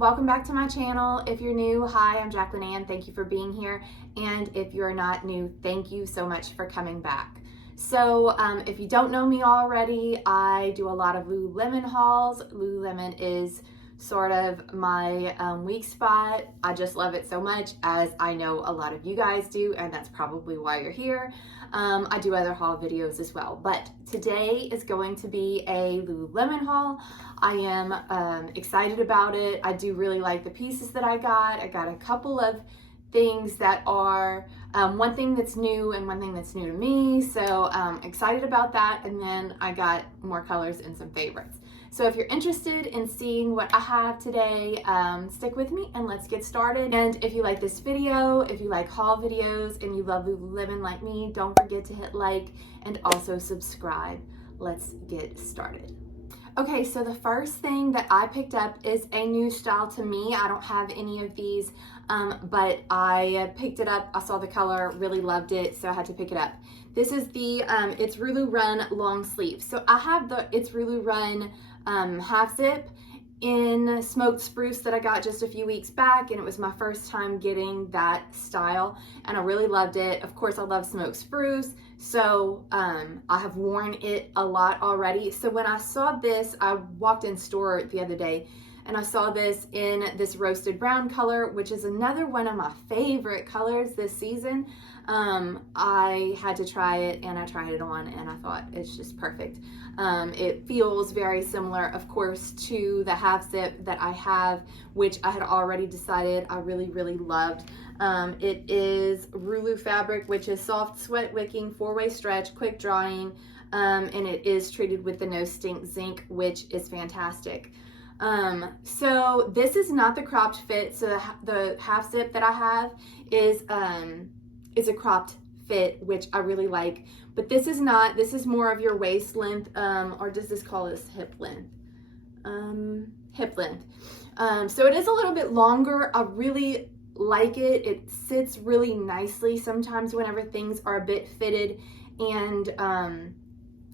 welcome back to my channel. If you're new, hi, I'm Jacqueline Ann. Thank you for being here. And if you're not new, thank you so much for coming back. So if you don't know me already, I do a lot of Lululemon hauls. Lululemon is sort of my weak spot. I just love it so much, as I know a lot of you guys do, and that's probably why you're here. I do other haul videos as well, but today is going to be a Lululemon haul. I am excited about it. I do really like the pieces that I got. I got a couple of things that are one thing that's new and one thing that's new to me, so excited about that. And then I got more colors and some favorites. So if you're interested in seeing what I have today, stick with me and let's get started. And if you like this video, if you like haul videos and you love Lululemon like me, don't forget to hit like and also subscribe. Let's get started. Okay, so the first thing that I picked up is a new style to me. I don't have any of these, but I picked it up. I saw the color, really loved it, so I had to pick it up. This is the It's Rulu Run long sleeve. So I have the It's Rulu Run half zip in smoked spruce that I got just a few weeks back, and it was my first time getting that style, and I really loved it. Of course, I love smoked spruce, so I have worn it a lot already. So when I saw this, I walked in store the other day and I saw this in this roasted brown color, which is another one of my favorite colors this season. I had to try it, and I tried it on, and I thought it's just perfect. It feels very similar, of course, to the half zip that I have, which I had already decided I really loved. It is Rulu fabric, which is soft, sweat wicking, 4-way stretch, quick drying, and it is treated with the no stink zinc, which is fantastic. So this is not the cropped fit. So the half zip that I have is a cropped fit, which I really like, but this is not. This is more of your waist length, or does this call this hip length? Hip length. So it is a little bit longer. I really like it. It sits really nicely. Sometimes whenever things are a bit fitted and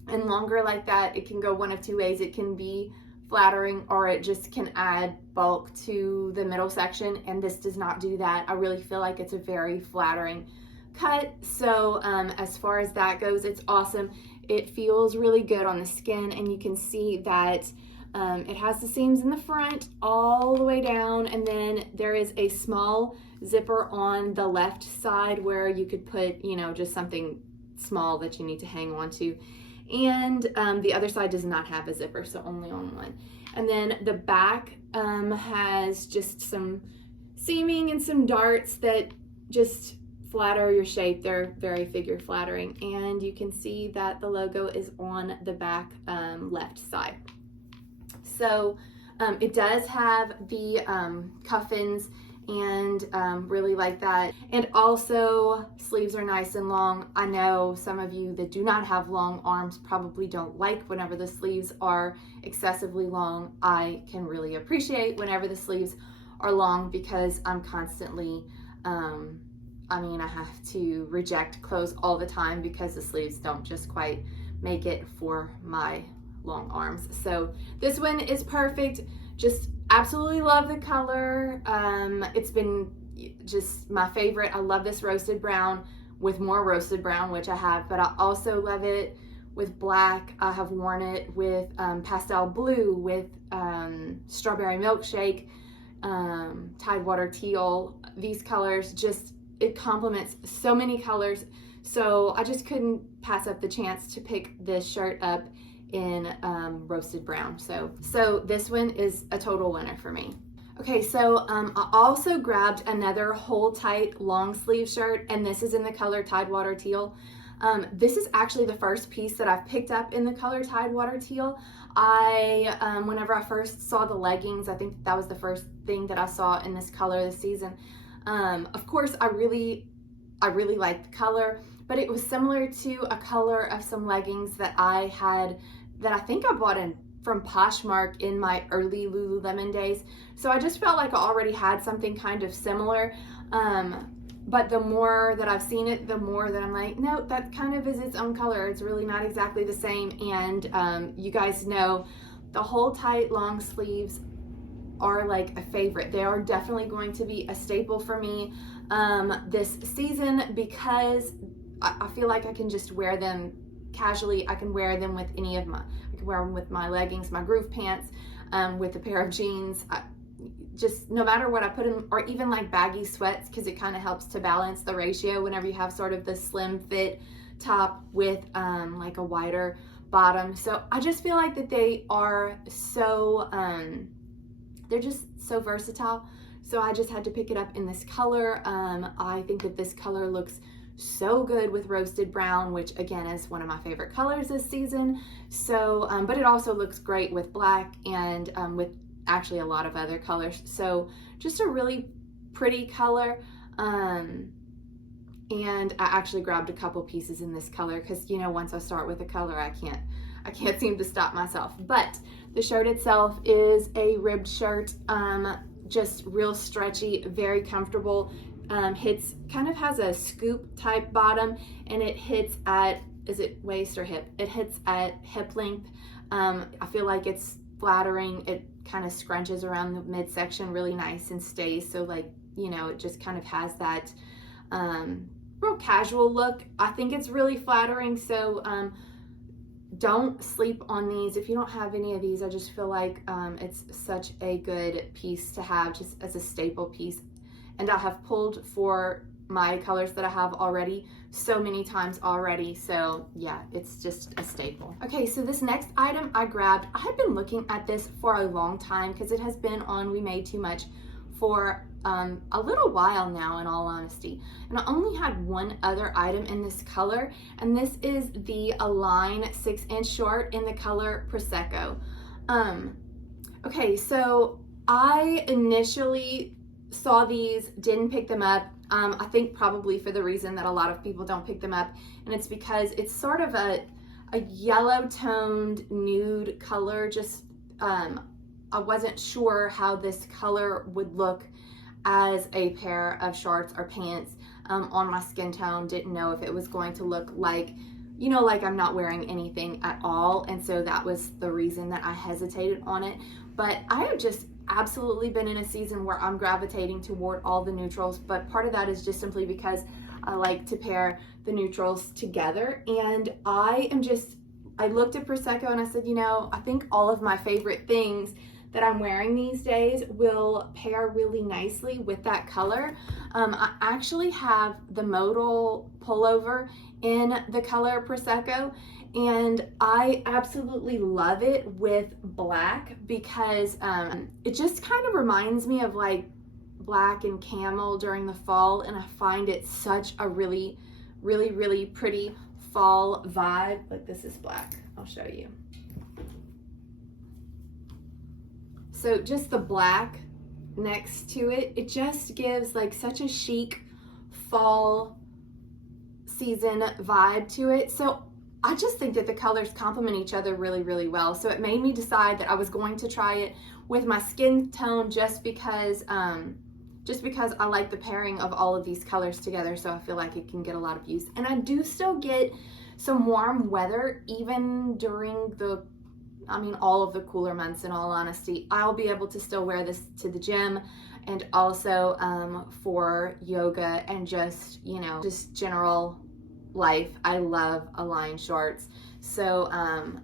longer like that, it can go one of two ways. It can be flattering, or it just can add bulk to the middle section, and this does not do that. I really feel like it's a very flattering cut. So as far as that goes, it's awesome. It feels really good on the skin, and you can see that it has the seams in the front all the way down, and then there is a small zipper on the left side where you could put, you know, just something small that you need to hang on to. And the other side does not have a zipper, so only on one. And then the back has just some seaming and some darts that just flatter your shape. They're very figure flattering, and you can see that the logo is on the back left side. So it does have the cuffins, and really like that. And also sleeves are nice and long. I know some of you that do not have long arms probably don't like whenever the sleeves are excessively long. I can really appreciate whenever the sleeves are long, because I'm constantly I have to reject clothes all the time because the sleeves don't just quite make it for my long arms. So this one is perfect. Just absolutely love the color. It's been just my favorite. I love this roasted brown with more roasted brown, which I have, but I also love it with black. I have worn it with pastel blue, with strawberry milkshake, Tidewater teal. These colors just, it complements so many colors. So I just couldn't pass up the chance to pick this shirt up in roasted brown. So this one is a total winner for me. Okay, so I also grabbed another hold tight long sleeve shirt, and this is in the color Tidewater teal. This is actually the first piece that I've picked up in the color Tidewater teal. Whenever I first saw the leggings, I think that was the first thing that I saw in this color this season. Of course, I really liked the color, but it was similar to a color of some leggings that I had, that I think I bought from Poshmark in my early Lululemon days. So I just felt like I already had something kind of similar. But the more that I've seen it, the more that I'm like, no, that kind of is its own color. It's really not exactly the same. And you guys know the whole tight long sleeves are like a favorite. They are definitely going to be a staple for me this season, because I feel like I can just wear them casually. I can wear them with I can wear them with my leggings, my groove pants, with a pair of jeans. Just no matter what I put in, or even like baggy sweats, because it kind of helps to balance the ratio whenever you have sort of the slim fit top with like a wider bottom. So I just feel like that they are so they're just so versatile. So I just had to pick it up in this color. I think that this color looks so good with roasted brown, which again is one of my favorite colors this season. So but it also looks great with black and with actually a lot of other colors. So just a really pretty color. And I actually grabbed a couple pieces in this color, because you know, once I start with a color, I can't seem to stop myself. But the shirt itself is a ribbed shirt, just real stretchy, very comfortable. Hits kind of has a scoop type bottom, and it hits at, is it waist or hip? It hits at hip length. I feel like it's flattering. It kind of scrunches around the midsection really nice and stays. So like, you know, it just kind of has that real casual look. I think it's really flattering. So don't sleep on these. If you don't have any of these, I just feel like it's such a good piece to have just as a staple piece. And I have pulled for my colors that I have already so many times already. So yeah, it's just a staple. Okay, so this next item I grabbed, I had been looking at this for a long time, because it has been on We Made Too Much for a little while now, in all honesty. And I only had one other item in this color, and this is the Align 6-inch short in the color Prosecco. Okay, so I initially saw these, didn't pick them up. I think probably for the reason that a lot of people don't pick them up, and it's because it's sort of a yellow toned nude color. Just I wasn't sure how this color would look as a pair of shorts or pants on my skin tone. Didn't know if it was going to look like, you know, like I'm not wearing anything at all, and so that was the reason that I hesitated on it. But I have just absolutely been in a season where I'm gravitating toward all the neutrals, but part of that is just simply because I like to pair the neutrals together. And I looked at Prosecco and I said, you know, I think all of my favorite things that I'm wearing these days will pair really nicely with that color. I actually have the modal pullover in the color Prosecco, and I absolutely love it with black, because it just kind of reminds me of like black and camel during the fall, and I find it such a really, really, really pretty fall vibe. Like, this is black, I'll show you. So just the black next to it, it just gives like such a chic fall season vibe to it. So I just think that the colors complement each other really, really well. So it made me decide that I was going to try it with my skin tone, just because I like the pairing of all of these colors together. So I feel like it can get a lot of use. And I do still get some warm weather even during all of the cooler months, in all honesty. I'll be able to still wear this to the gym, and also for yoga and just, you know, just general life. I love Align shorts. So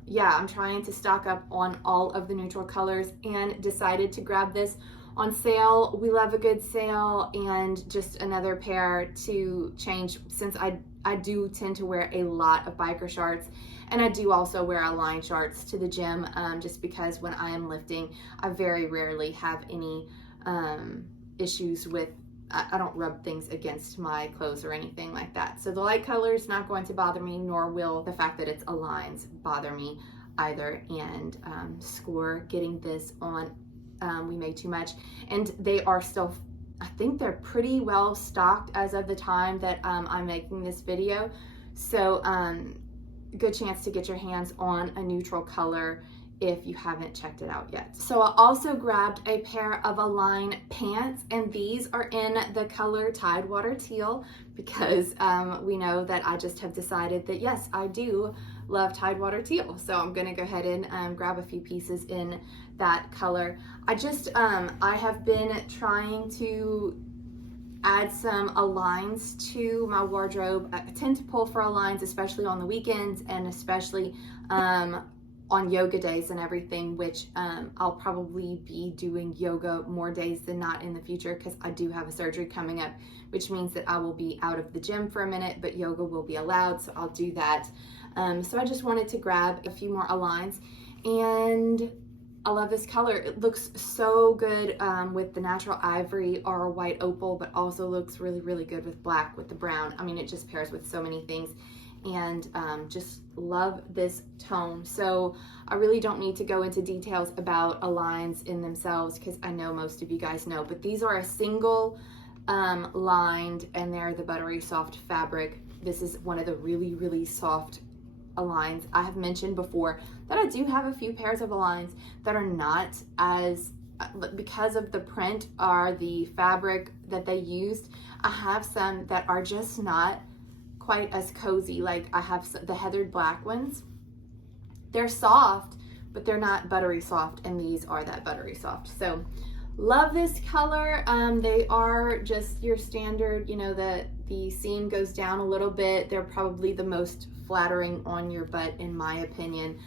yeah, I'm trying to stock up on all of the neutral colors, and decided to grab this on sale. We love a good sale, and just another pair to change, since I do tend to wear a lot of biker shorts, and I do also wear Align shorts to the gym, just because when I am lifting, I very rarely have any issues with, I don't rub things against my clothes or anything like that. So the light color is not going to bother me, nor will the fact that it's Aligns bother me either. And score getting this on We Made Too Much. And they are still, I think they're pretty well stocked as of the time that I'm making this video. So good chance to get your hands on a neutral color if you haven't checked it out yet. So I also grabbed a pair of Align pants, and these are in the color Tidewater Teal, because we know that I just have decided that yes, I do love Tidewater teal. So I'm gonna go ahead and grab a few pieces in that color. I have been trying to add some aligns to my wardrobe. I tend to pull for aligns, especially on the weekends and especially on yoga days and everything, which I'll probably be doing yoga more days than not in the future because I do have a surgery coming up, which means that I will be out of the gym for a minute, but yoga will be allowed, so I'll do that. So I just wanted to grab a few more aligns, and I love this color. It looks so good with the natural ivory or white opal, but also looks really, really good with black, with the brown. I mean, it just pairs with so many things, and just love this tone. So I really don't need to go into details about aligns in themselves because I know most of you guys know, but these are a single lined, and they're the buttery soft fabric. This is one of the really, really soft aligns. I have mentioned before that I do have a few pairs of aligns that are not as, because of the print or the fabric that they used, I have some that are just not quite as cozy. Like I have the heathered black ones. They're soft, but they're not buttery soft, and these are that buttery soft. So love this color. They are just your standard, you know, the seam goes down a little bit. They're probably the most flattering on your butt, in my opinion,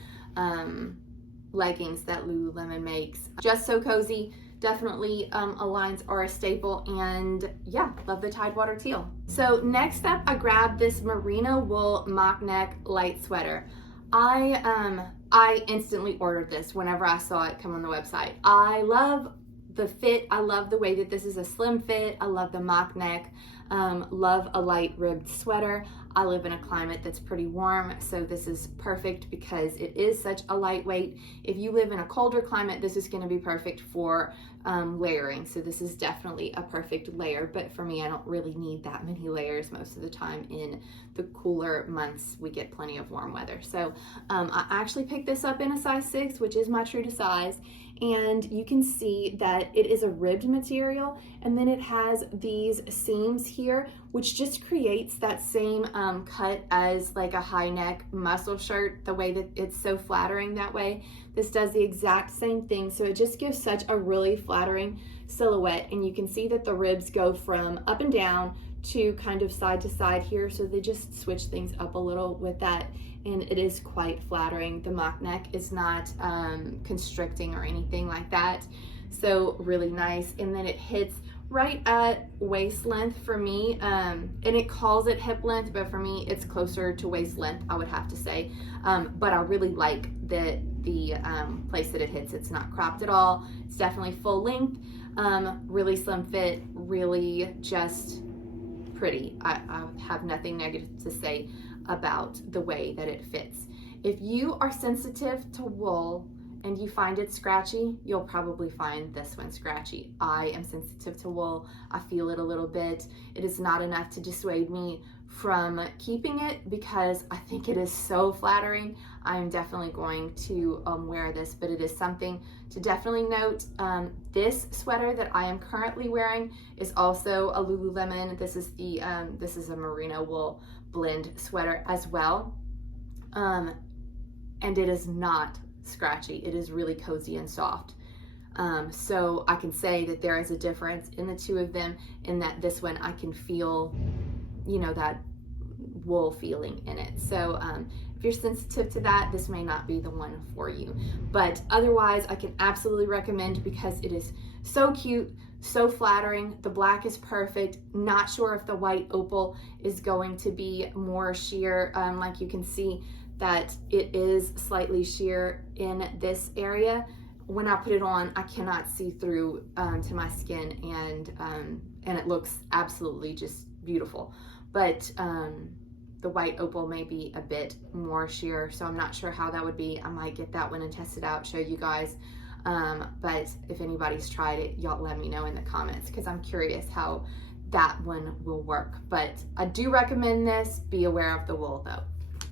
leggings that Lululemon makes. Just so cozy. Definitely aligns are a staple, and yeah, love the Tidewater teal. So next up, I grabbed this merino wool mock neck light sweater. I instantly ordered this whenever I saw it come on the website. I love the fit. I love the way that this is a slim fit. I love the mock neck. Love a light ribbed sweater. I live in a climate that's pretty warm, so this is perfect because it is such a lightweight. If you live in a colder climate, this is going to be perfect for layering. So this is definitely a perfect layer, but for me, I don't really need that many layers most of the time. In the cooler months, we get plenty of warm weather. So I actually picked this up in a size 6, which is my true to size. And you can see that it is a ribbed material, and then it has these seams here, which just creates that same cut as like a high neck muscle shirt, the way that it's so flattering that way. This does the exact same thing, so it just gives such a really flattering silhouette, and you can see that the ribs go from up and down to kind of side to side here, so they just switch things up a little with that, and it is quite flattering. The mock neck is not constricting or anything like that, so really nice. And then it hits right at waist length for me, and it calls it hip length, but for me it's closer to waist length, I would have to say. But I really like the place that it hits. It's not cropped at all. It's definitely full length, really slim fit, really just pretty. I have nothing negative to say about the way that it fits. If you are sensitive to wool and you find it scratchy, you'll probably find this one scratchy. I am sensitive to wool. I feel it a little bit. It is not enough to dissuade me from keeping it because I think it is so flattering. I am definitely going to wear this, but it is something to definitely note. This sweater that I am currently wearing is also a Lululemon. This is a merino wool blend sweater as well, and it is not scratchy. It is really cozy and soft. So I can say that there is a difference in the two of them, in that this one I can feel, you know, that wool feeling in it. So if you're sensitive to that, this may not be the one for you. But otherwise, I can absolutely recommend because it is so cute, so flattering. The black is perfect. Not sure if the white opal is going to be more sheer. Like you can see that it is slightly sheer in this area. When I put it on, I cannot see through to my skin, and it looks absolutely just beautiful. But the white opal may be a bit more sheer, so I'm not sure how that would be. I might get that one and test it out, show you guys. But if anybody's tried it, y'all let me know in the comments because I'm curious how that one will work. But I do recommend this. Be aware of the wool though.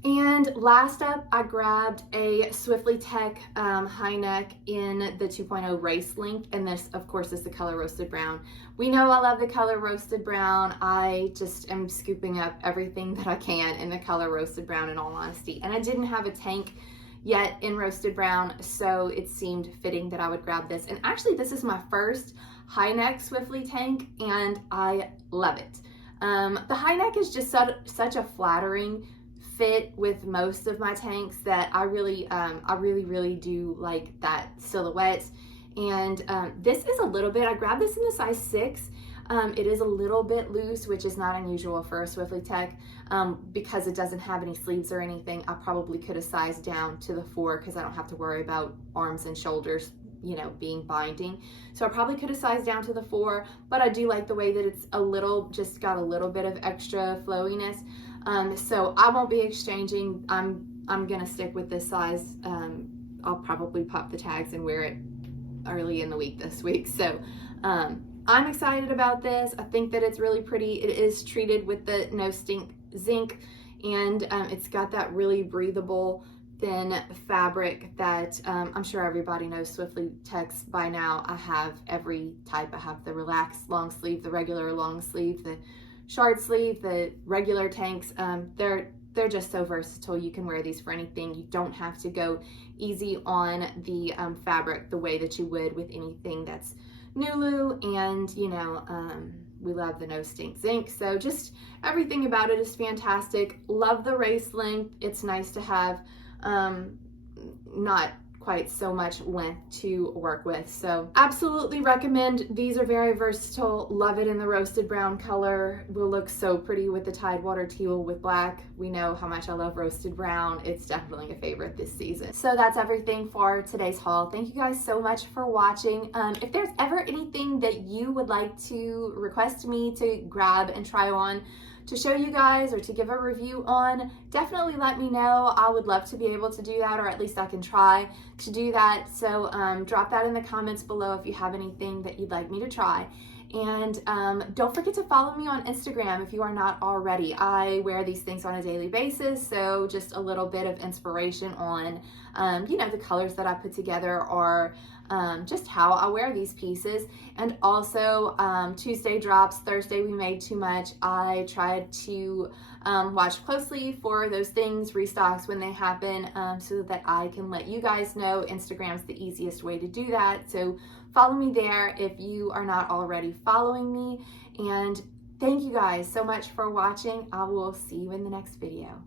And last up, I grabbed a Swiftly Tech high neck in the 2.0 race link, and this of course is the color roasted brown. We know I love the color roasted brown. I just am scooping up everything that I can in the color roasted brown, in all honesty. And I didn't have a tank yet in roasted brown, so it seemed fitting that I would grab this. And actually this is my first high neck Swiftly tank, and I love it. The high neck is just such a flattering fit with most of my tanks that I really do like that silhouette. And this is a little bit, I grabbed this in the size 6. It is a little bit loose, which is not unusual for a Swiftly Tech, because it doesn't have any sleeves or anything. I probably could have sized down to the 4 because I don't have to worry about arms and shoulders, you know, being binding. So I probably could have sized down to the 4, but I do like the way that it's just got a little bit of extra flowiness. So I won't be exchanging. I'm gonna stick with this size. I'll probably pop the tags and wear it early in the week this week. So I'm excited about this. I think that it's really pretty. It is treated with the no stink zinc, and it's got that really breathable thin fabric that I'm sure everybody knows Swiftly Techs by now. I have every type. I have the relaxed long sleeve, the regular long sleeve, the short sleeve, the regular tanks. They're just so versatile. You can wear these for anything. You don't have to go easy on the fabric the way that you would with anything that's Nulu, and you know, we love the no stink zinc. So just everything about it is fantastic. Love the race length. It's nice to have not quite so much length to work with. So absolutely recommend. These are very versatile. Love it in the roasted brown color. Will look so pretty with the Tidewater teal with black. We know how much I love roasted brown. It's definitely a favorite this season. So that's everything for today's haul. Thank you guys so much for watching. If there's ever anything that you would like to request me to grab and try on to show you guys or to give a review on, definitely let me know. I would love to be able to do that, or at least I can try to do that. So drop that in the comments below if you have anything that you'd like me to try. And don't forget to follow me on Instagram if you are not already. I wear these things on a daily basis, so just a little bit of inspiration on you know, the colors that I put together, or just how I wear these pieces. And also Tuesday drops, Thursday we made too much. I tried to watch closely for those things, restocks when they happen, so that I can let you guys know. Instagram's the easiest way to do that, so follow me there if you are not already following me. And thank you guys so much for watching. I will see you in the next video.